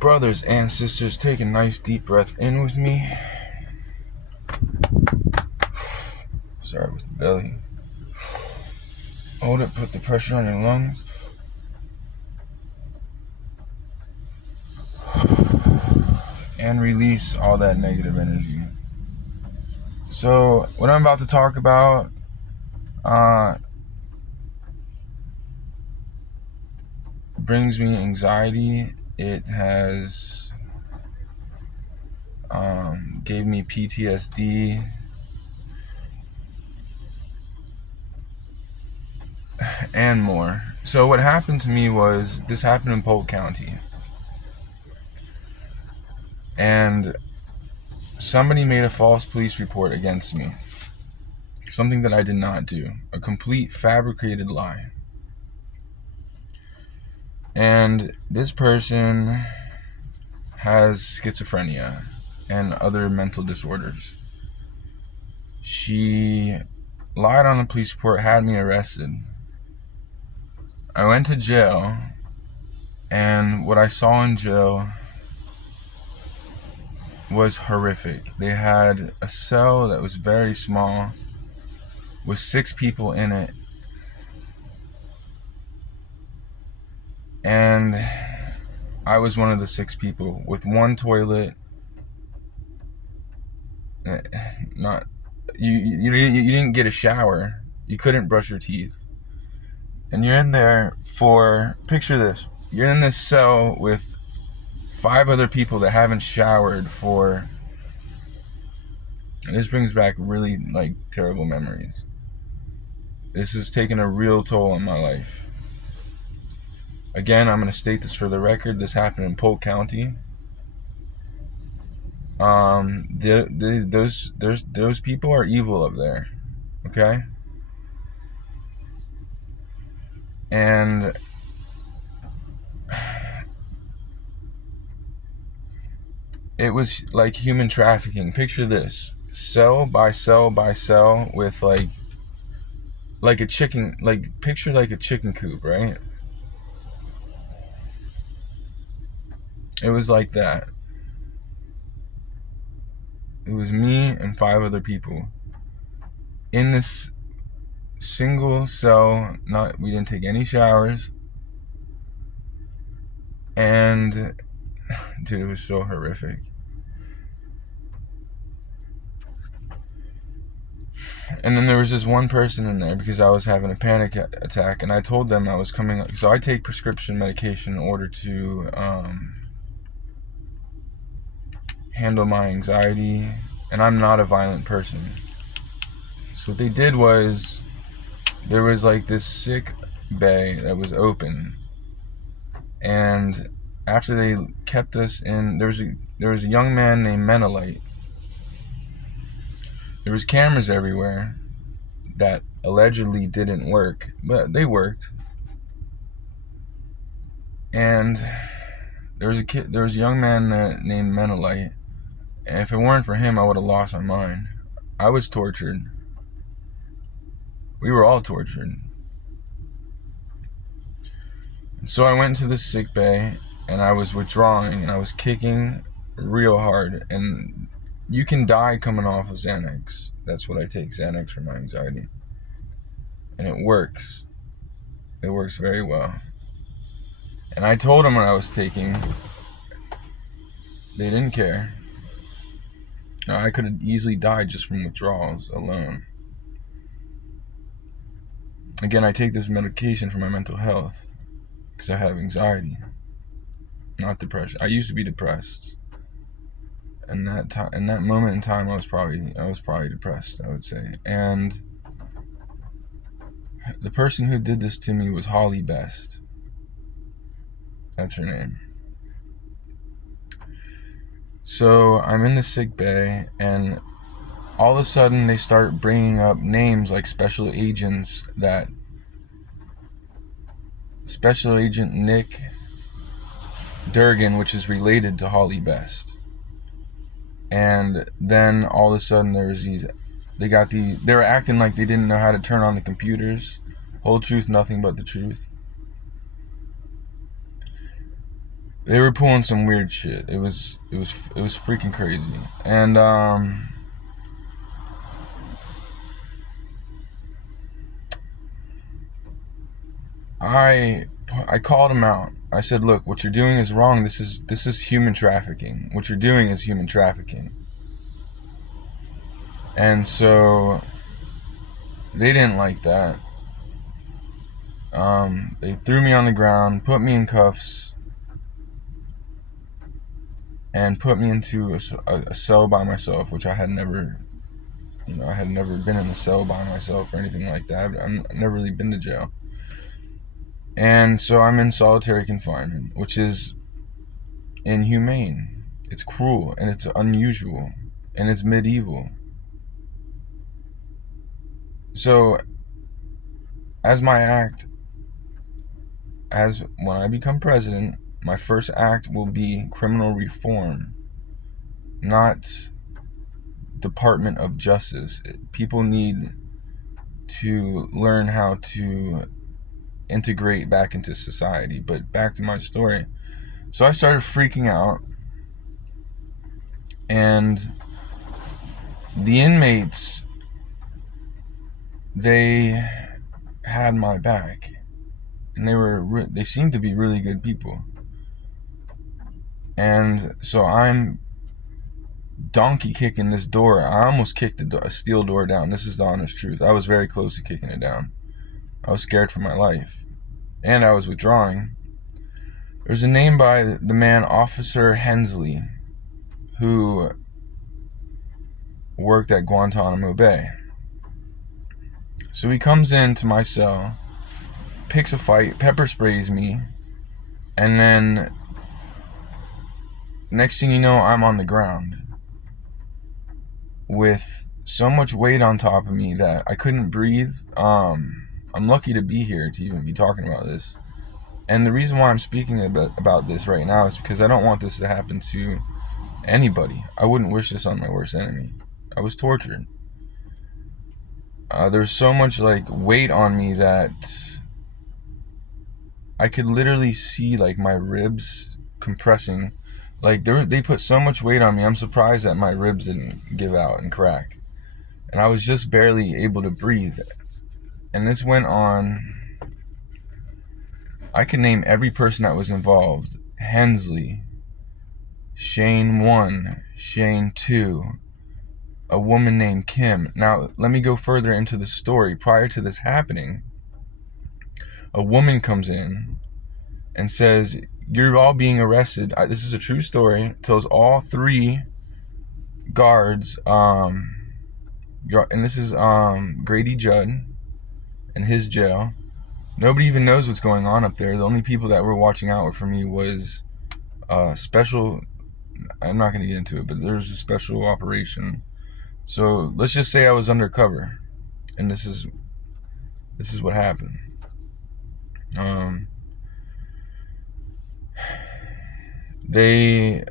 Brothers and sisters, take a nice deep breath in with me. Sorry with the belly. Hold it, put the pressure on your lungs. And release all that negative energy. So, what I'm about to talk about, brings me anxiety. It has gave me PTSD and more. So what happened to me was, this happened in Polk County, and somebody made a false police report against me, something that I did not do, a complete fabricated lie. And this person has schizophrenia and other mental disorders. She lied on a police report, had me arrested. I went to jail, and what I saw in jail was horrific. They had a cell that was very small with 6 people in it, and I was one of the 6 people with one toilet. Not you didn't get a shower. You couldn't brush your teeth. And you're in there for, picture this, you're in this cell with 5 other people that haven't showered for, and this brings back really terrible memories. This has taken a real toll on my life. Again, I'm going to state this for the record. This happened in Polk County. Those people are evil up there, okay? And it was like human trafficking. Picture this: cell by cell by cell, with like a chicken, picture like a chicken coop, right? It was like that. It was me and 5 other people in this single cell. We didn't take any showers, and dude, it was so horrific. And then there was this one person in there, because I was having a panic attack, and I told them I was coming up. So I take prescription medication in order to handle my anxiety, and I'm not a violent person. So what they did was, there was this sick bay that was open, and after they kept us in, there was a young man named Menelite. There was cameras everywhere that allegedly didn't work, but they worked. And there was a young man there named Menelite, and if it weren't for him, I would have lost my mind. I was tortured. We were all tortured. And so I went to the sick bay, and I was withdrawing, and I was kicking real hard. And you can die coming off of Xanax. That's what I take, Xanax, for my anxiety. And it works. It works very well. And I told them what I was taking. They didn't care. Now, I could have easily died just from withdrawals alone. Again, I take this medication for my mental health because I have anxiety, not depression. I used to be depressed. And in that moment in time, I was probably depressed, I would say. And the person who did this to me was Holly Best. That's her name. So I'm in the sick bay, and all of a sudden they start bringing up names like Special Agent Nick Durgan, which is related to Holly Best. And then all of a sudden there was they were acting like they didn't know how to turn on the computers. Whole truth, nothing but the truth. they were pulling some weird shit. It was freaking crazy. And I called him out. I said, "Look, what you're doing is wrong. This is human trafficking. What you're doing is human trafficking." And so they didn't like that. They threw me on the ground, put me in cuffs, and put me into a cell by myself, which I had never, I had never been in a cell by myself or anything like that. I've never really been to jail. And so I'm in solitary confinement, which is inhumane. It's cruel, and it's unusual, and it's medieval. So, as my act, as when I become president, my first act will be criminal reform, not Department of Justice. People need to learn how to integrate back into society. But back to my story. So I started freaking out, and the inmates, they had my back, and they seemed to be really good people. And so I'm donkey kicking this door. I almost kicked a steel door down. This is the honest truth. I was very close to kicking it down. I was scared for my life, and I was withdrawing. There's a name by the man, Officer Hensley, who worked at Guantanamo Bay. So he comes into my cell, picks a fight, pepper sprays me, and then next thing you know, I'm on the ground with so much weight on top of me that I couldn't breathe. I'm lucky to be here to even be talking about this. And the reason why I'm speaking about this right now is because I don't want this to happen to anybody. I wouldn't wish this on my worst enemy. I was tortured. There's so much weight on me that I could literally see my ribs compressing. They put so much weight on me. I'm surprised that my ribs didn't give out and crack. And I was just barely able to breathe. And this went on. I can name every person that was involved. Hensley, Shane 1, Shane 2, a woman named Kim. Now, let me go further into the story. Prior to this happening, a woman comes in and says, "You're all being arrested." This is a true story. Tells all 3 guards, and this is Grady Judd and his jail. Nobody even knows what's going on up there. The only people that were watching out for me was special. I'm not going to get into it, but there's a special operation. So let's just say I was undercover, and this is what happened. They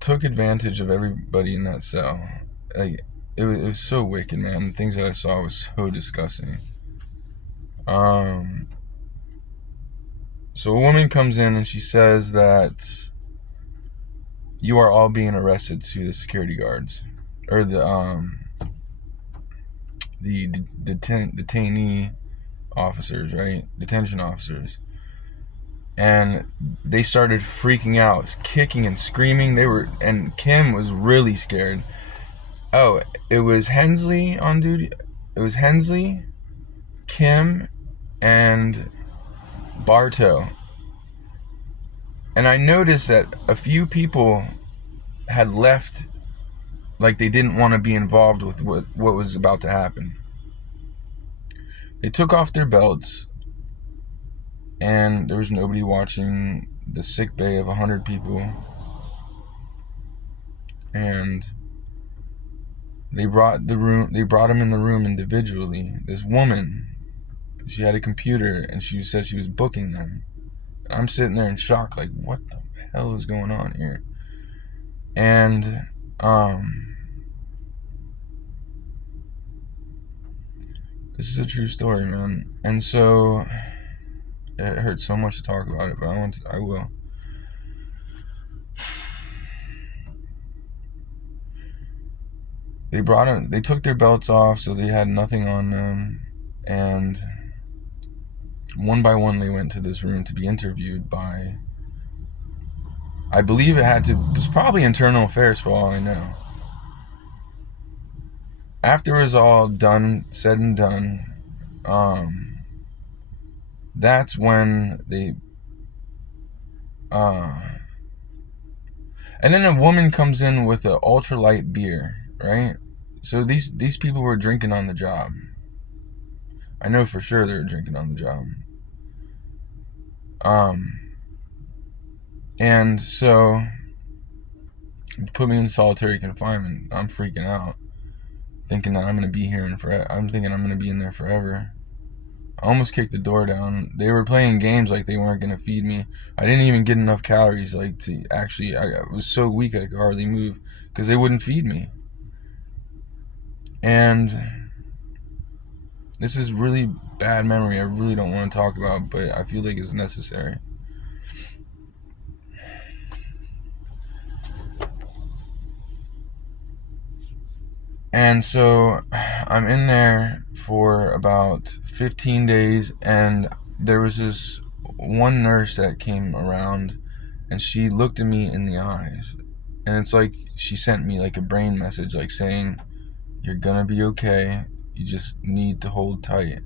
took advantage of everybody in that cell. It was so wicked, man. The things that I saw was so disgusting. So a woman comes in and she says that you are all being arrested to the security guards, or the detainee officers, right? Detention officers. And they started freaking out, kicking and screaming. And Kim was really scared. Oh, it was Hensley on duty. It was Hensley, Kim, and Bartow. And I noticed that a few people had left, they didn't want to be involved with what was about to happen. They took off their belts, and there was nobody watching the sick bay of 100 people. And they brought him in the room individually. This woman, she had a computer, and she said she was booking them. I'm sitting there in shock, what the hell is going on here? And this is a true story, man. And so it hurts so much to talk about it, but I will. They took their belts off, so they had nothing on them, and one by one they went to this room to be interviewed by, I believe it was probably internal affairs for all I know. After it was all said and done, that's when uh, and then a woman comes in with an ultralight beer, right? So these people were drinking on the job. I know for sure they were drinking on the job. And so put me in solitary confinement. I'm freaking out, thinking that I'm gonna be here I'm thinking I'm gonna be in there forever. I almost kicked the door down. They were playing games like they weren't gonna feed me. I didn't even get enough calories like to actually. I was so weak I could hardly move because they wouldn't feed me. And this is really bad memory. I really don't want to talk about, but I feel like it's necessary. And so I'm in there for about 15 days, and there was this one nurse that came around, and she looked at me in the eyes, and it's like she sent me like a brain message, like saying, "You're gonna be okay. You just need to hold tight."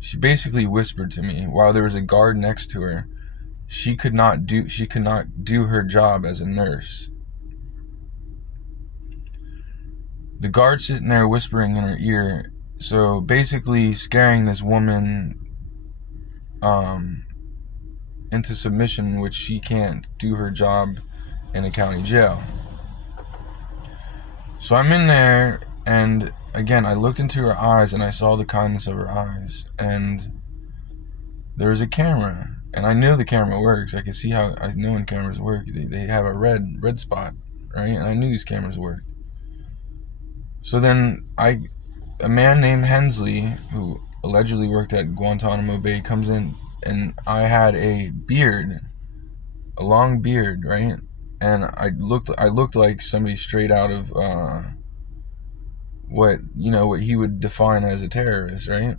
She basically whispered to me while there was a guard next to her. She could not do her job as a nurse. The guard sitting there whispering in her ear, so basically scaring this woman into submission, which she can't do her job in a county jail. So I'm in there, and again, I looked into her eyes and I saw the kindness of her eyes, and there was a camera, and I know the camera works. I can see how I know when cameras work. They have a red spot, right? And I knew these cameras worked. So then a man named Hensley, who allegedly worked at Guantanamo Bay, comes in, and I had a long beard, right? And I looked like somebody straight out of what he would define as a terrorist, right?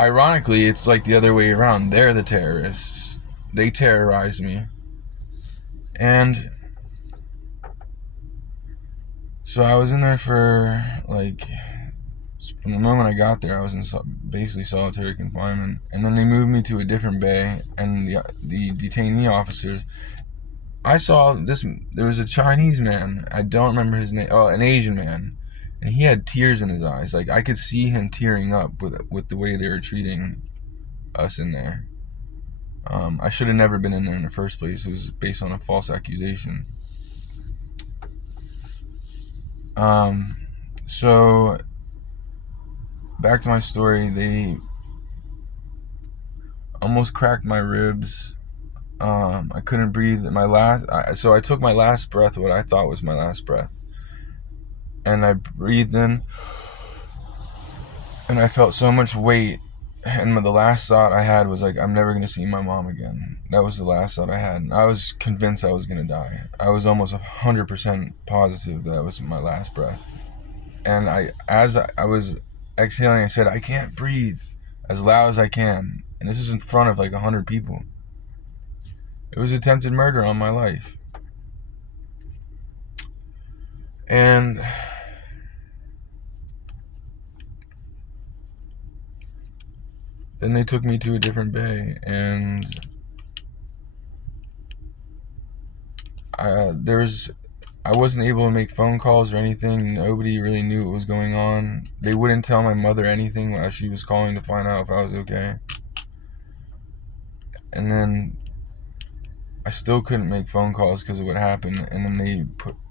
Ironically, it's like the other way around. They're the terrorists. They terrorize me. And so I was in there for like, from the moment I got there, I was in basically solitary confinement. And then they moved me to a different bay, and the detainee officers, I saw this. There was a Chinese man. I don't remember his name. Oh, an Asian man, and he had tears in his eyes. Like I could see him tearing up with the way they were treating us in there. I should have never been in there in the first place. It was based on a false accusation. So back to my story. They almost cracked my ribs. I couldn't breathe. So I took my last breath, what I thought was my last breath, and I breathed in, and I felt so much weight. And the last thought I had was like, I'm never gonna see my mom again. That was the last thought I had. And I was convinced I was gonna die. I was almost 100% positive that was my last breath. And as I was exhaling, I said, I can't breathe, as loud as I can. And this is in front of like 100 people. It was attempted murder on my life. And then they took me to a different bay, and I wasn't able to make phone calls or anything. Nobody really knew what was going on. They wouldn't tell my mother anything while she was calling to find out if I was okay. And then I still couldn't make phone calls because of what happened. And then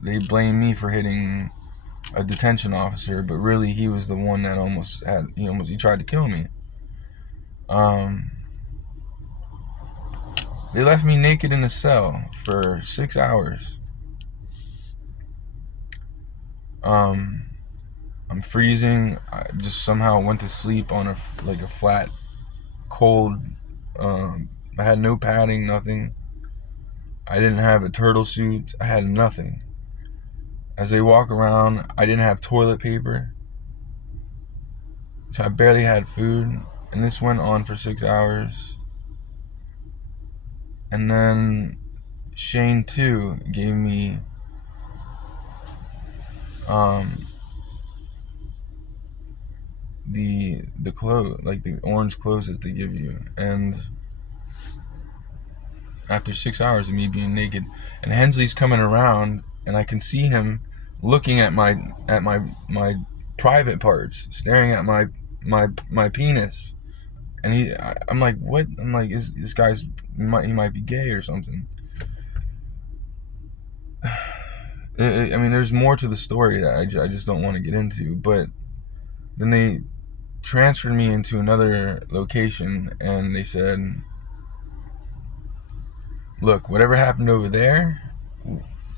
they blamed me for hitting a detention officer, but really he was the one that he tried to kill me. They left me naked in a cell for 6 hours. I'm freezing. I just somehow went to sleep on a flat, cold. I had no padding, nothing. I didn't have a turtle suit. I had nothing. As they walk around, I didn't have toilet paper, so I barely had food, and this went on for 6 hours. And then Shane too gave me the clothes, like the orange clothes that they give you. And after 6 hours of me being naked, and Hensley's coming around, and I can see him looking at my private parts, staring at my penis. And I'm like, what? I'm like, this guy's he might be gay or something. I mean, there's more to the story that I just don't want to get into. But then they transferred me into another location, and they said, look, whatever happened over there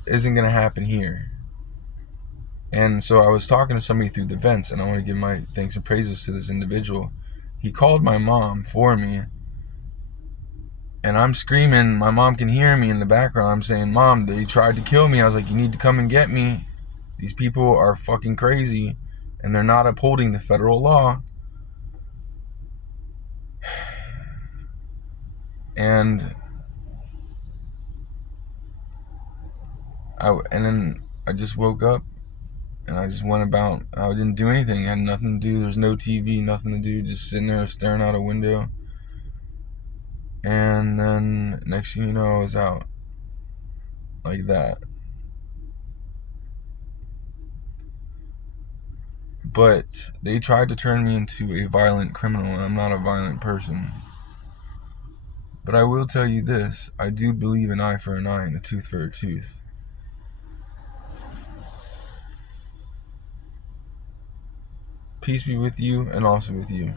isn't going to happen here. And so I was talking to somebody through the vents, and I want to give my thanks and praises to this individual. He called my mom for me, and I'm screaming. My mom can hear me in the background. I'm saying, Mom, they tried to kill me. I was like, you need to come and get me. These people are fucking crazy, and they're not upholding the federal law. And then I just woke up, and I just went about. I didn't do anything. I had nothing to do. There's no TV, nothing to do. Just sitting there staring out a window. And then next thing you know, I was out like that. But they tried to turn me into a violent criminal, and I'm not a violent person. But I will tell you this, I do believe an eye for an eye and a tooth for a tooth. Peace be with you, and also with you.